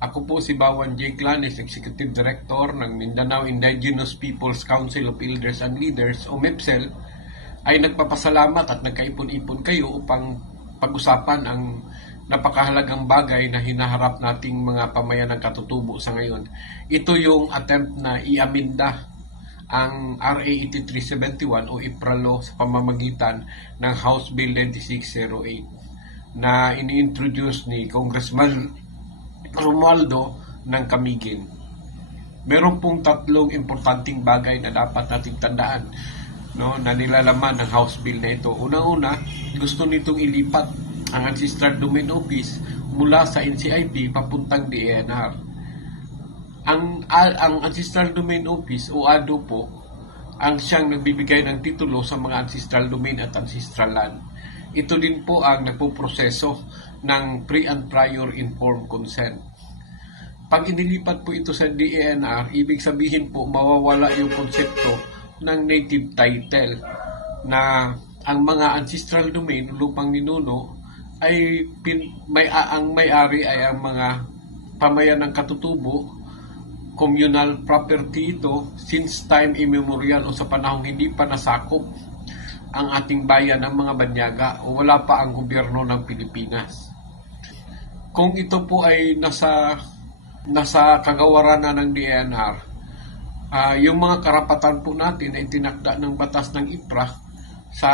Ako po si Bawan J. Clanes, Executive Director ng Mindanao Indigenous Peoples Council of Elders and Leaders o MEPSEL, ay nagpapasalamat at nagkaipon-ipon kayo upang pag-usapan ang napakahalagang bagay na hinaharap nating mga pamayanang katutubo sa ngayon. Ito yung attempt na iaminda ang RA 8371 o IPRA Law sa pamamagitan ng House Bill 9608 na ini-introduce ni Congressman Romualdo ng Camiguin. Meron pong tatlong importanteng bagay na dapat nating tandaan, na nilalaman ng House Bill na ito. Unang-una, gusto nitong ilipat ang Ancestral Domain Office mula sa NCIP papuntang DENR. Ang Ancestral Domain Office o ADO po ang siyang nagbibigay ng titulo sa mga ancestral domain at ancestral land. Ito din po ang nagpoproseso ng pre and prior informed consent. Pag inilipat po ito sa DENR, ibig sabihin po mawawala yung konsepto ng native title na ang mga ancestral domain, lupang ninuno, ay ang may-ari ay ang mga pamayanang katutubo. Communal property ito since time immemorial o sa panahong hindi pa nasakop ang ating bayan ng mga banyaga o wala pa ang gobyerno ng Pilipinas. Kung ito po ay nasa kagawaran na ng DENR, yung mga karapatan po natin ay tinakda ng batas ng IPRA sa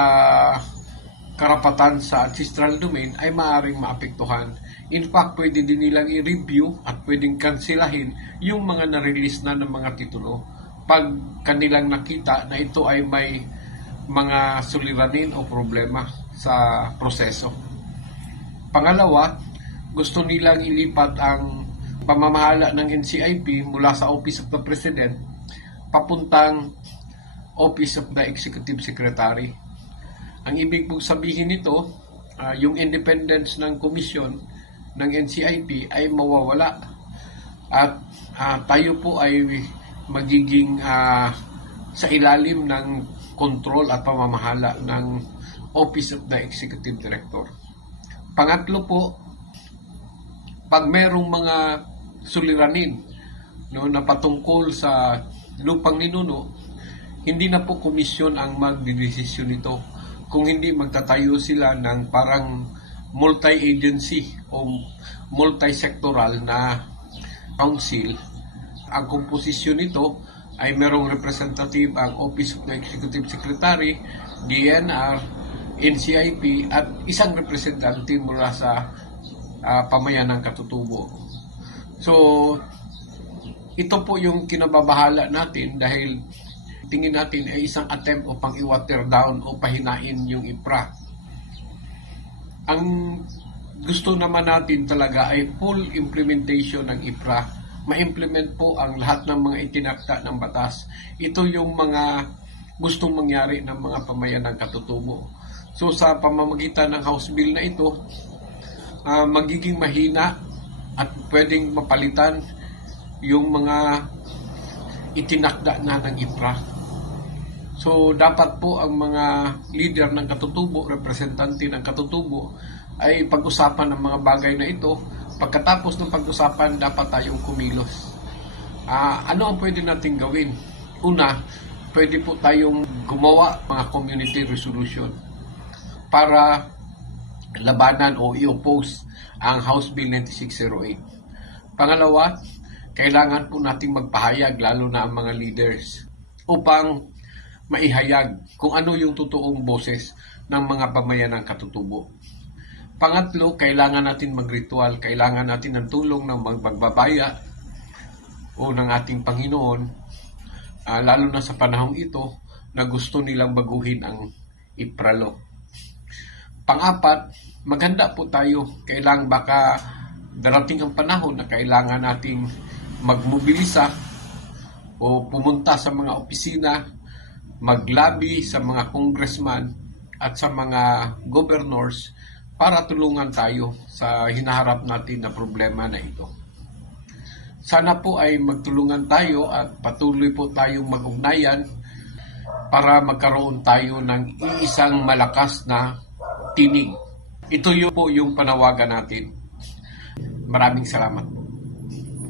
karapatan sa ancestral domain ay maaaring maapektuhan. In fact, pwede din nilang i-review at pwedeng kansilahin yung mga na-release na ng mga titulo pag kanilang nakita na ito ay may mga suliranin o problema sa proseso. Pangalawa, gusto nilang ilipat ang pamamahala ng NCIP mula sa Office of the President papuntang Office of the Executive Secretary. Ang ibig pong sabihin nito, yung independence ng komisyon ng NCIP ay mawawala at tayo po ay magiging sa ilalim ng control at pamamahala ng Office of the Executive Director. Pangatlo po, pag merong mga suliranin na patungkol sa lupang ninuno, hindi na po komisyon ang magdidesisyon nito. Kung hindi, magtatayo sila ng parang multi-agency o multi-sectoral na council. Ang komposisyon nito ay merong representative ang Office of the Executive Secretary, DENR, NCIP at isang representative mula sa pamayanang katutubo. So, ito po yung kinababahala natin dahil tingin natin ay isang attempt upang i-water down o pahinain yung IPRA. Ang gusto naman natin talaga ay full implementation ng IPRA. Ma-implement po ang lahat ng mga itinakda ng batas. Ito yung mga gustong mangyari ng mga pamayanang katutubo. So sa pamamagitan ng House Bill na ito, magiging mahina at pwedeng mapalitan yung mga itinakda na ng IPRA. So, dapat po ang mga leader ng katutubo, representante ng katutubo, ay pag-usapan ng mga bagay na ito. Pagkatapos ng pag-usapan, dapat tayong kumilos. Ano ang pwede natin gawin? Una, pwede po tayong gumawa mga community resolution para labanan o i-oppose ang House Bill 9608. Pangalawa, kailangan po nating magpahayag, lalo na ang mga leaders, upang maihayag kung ano yung totoong boses ng mga pamayanang katutubo. Pangatlo, kailangan natin mag-ritual, kailangan natin ng tulong ng magbabaya o ng ating Panginoon, lalo na sa panahong ito na gusto nilang baguhin ang IPRA Law. Pang-apat, maganda po tayo, kailangan baka darating ang panahon na kailangan nating magmobilisa o pumunta sa mga opisina, maglabi sa mga congressman at sa mga governors para tulungan tayo sa hinaharap natin na problema na ito. Sana po ay magtulungan tayo at patuloy po tayong mag-ugnayan para magkaroon tayo ng iisang malakas na tinig. Ito po yung panawagan natin. Maraming salamat.